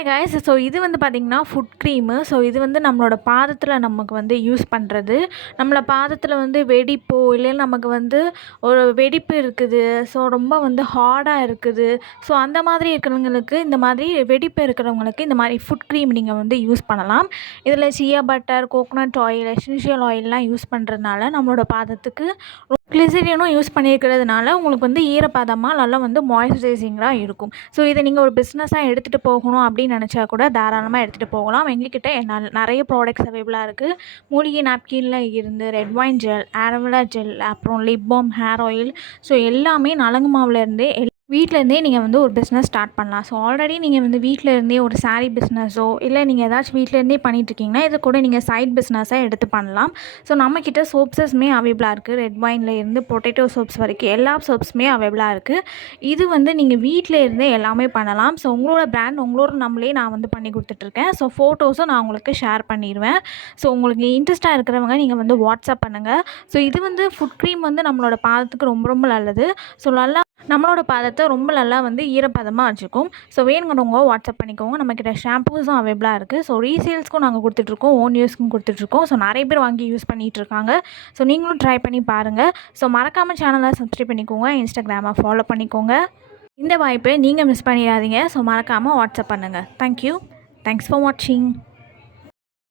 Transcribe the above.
Hi guys. So இது வந்து பார்த்திங்கன்னா ஃபுட் க்ரீமு. ஸோ இது வந்து நம்மளோட பாதத்தில் நமக்கு வந்து யூஸ் பண்ணுறது. நம்மளை பாதத்தில் வந்து வெடிப்போ இல்லை நமக்கு வந்து ஒரு வெடிப்பு இருக்குது, ஸோ ரொம்ப வந்து ஹார்டாக இருக்குது, ஸோ அந்த மாதிரி இருக்கிறவங்களுக்கு, இந்த மாதிரி வெடிப்பு இருக்கிறவங்களுக்கு இந்த மாதிரி ஃபுட் க்ரீம் நீங்கள் வந்து யூஸ் பண்ணலாம். இதில் shea butter, coconut oil, essential ஆயிலெலாம் யூஸ் பண்ணுறதுனால நம்மளோட பாதத்துக்கு கிளிசரினும் யூஸ் பண்ணியிருக்கிறதுனால உங்களுக்கு வந்து ஈரப்பதமாக நல்லா வந்து மாய்ஸ்சரைசிங்காக இருக்கும். ஸோ இதை நீங்கள் ஒரு பிஸ்னஸாக எடுத்துகிட்டு போகணும் அப்படின்னு நினச்சா கூட தாராளமாக எடுத்துகிட்டு போகலாம். எங்ககிட்ட நிறைய ப்ராடக்ட்ஸ் அவைலபிளாக இருக்குது. மூலிகை நாப்கின்ல இருந்து ரெட் ஒயின் ஜெல், ஆரோவேரா ஜெல், அப்புறம் lip balm, hair oil, so எல்லாமே நலங்கு மாவுலேருந்தே வீட்டிலேருந்தே நீங்கள் வந்து ஒரு பிஸ்னஸ் ஸ்டார்ட் பண்ணலாம். ஸோ ஆல்ரெடி நீங்கள் வந்து வீட்டில் இருந்தே ஒரு சாரீ பிஸ்னஸோ இல்லை நீங்கள் ஏதாச்சும் வீட்டிலேருந்தே பண்ணிகிட்ருக்கீங்கன்னா இதை கூட நீங்கள் சைட் பிஸ்னஸாக எடுத்து பண்ணலாம். ஸோ நம்மக்கிட்ட சோப்ஸஸ்மே அவைலபிளாக இருக்குது. ரெட் ஒயினில் இருந்து பொட்டேட்டோ சோப்ஸ் வரைக்கும் எல்லா சோப்ஸுமே அவைலபிளாக இருக்குது. இது வந்து நீங்கள் வீட்டில் இருந்தே எல்லாமே பண்ணலாம். ஸோ உங்களோட பிராண்ட் உங்களோட நம்மளே நான் வந்து பண்ணி கொடுத்துட்ருக்கேன். ஸோ ஃபோட்டோஸும் நான் உங்களுக்கு ஷேர் பண்ணிடுவேன். ஸோ உங்களுக்கு இன்ட்ரெஸ்ட்டாக இருக்கிறவங்க நீங்கள் வந்து வாட்ஸ்அப் பண்ணுங்கள். ஸோ இது வந்து ஃபுட் க்ரீம் வந்து நம்மளோட பாதத்துக்கு ரொம்ப ரொம்ப நல்லது. ஸோ நல்லா நம்மளோட பாதத்தை ரொம்ப நல்லா வந்து ஈரப்பதமாக வச்சுக்கும். ஸோ வேணுங்கிறவங்க வாட்ஸ்அப் பண்ணிக்கோங்க. நம்மக்கிட்ட ஷாம்பூஸும் அவைலபிளாக இருக்குது. ஸோ ரீசேல்ஸ்க்கும் நாங்கள் கொடுத்துட்ருக்கோம், ஓன் யூஸ்க்கும் கொடுத்துட்ருக்கோம். ஸோ நிறைய பேர் வாங்கி யூஸ் பண்ணிகிட்ருக்காங்க. ஸோ நீங்களும் ட்ரை பண்ணி பாருங்கள். ஸோ மறக்காமல் சேனலை சப்ஸ்கிரைப் பண்ணிக்கோங்க, இன்ஸ்டாகிராமை ஃபாலோ பண்ணிக்கோங்க. இந்த வாய்ப்பை நீங்கள் மிஸ் பண்ணிடாதீங்க. ஸோ மறக்காமல் வாட்ஸ்அப் பண்ணுங்கள். தேங்க்யூ. தேங்க்ஸ் ஃபார் வாட்சிங்.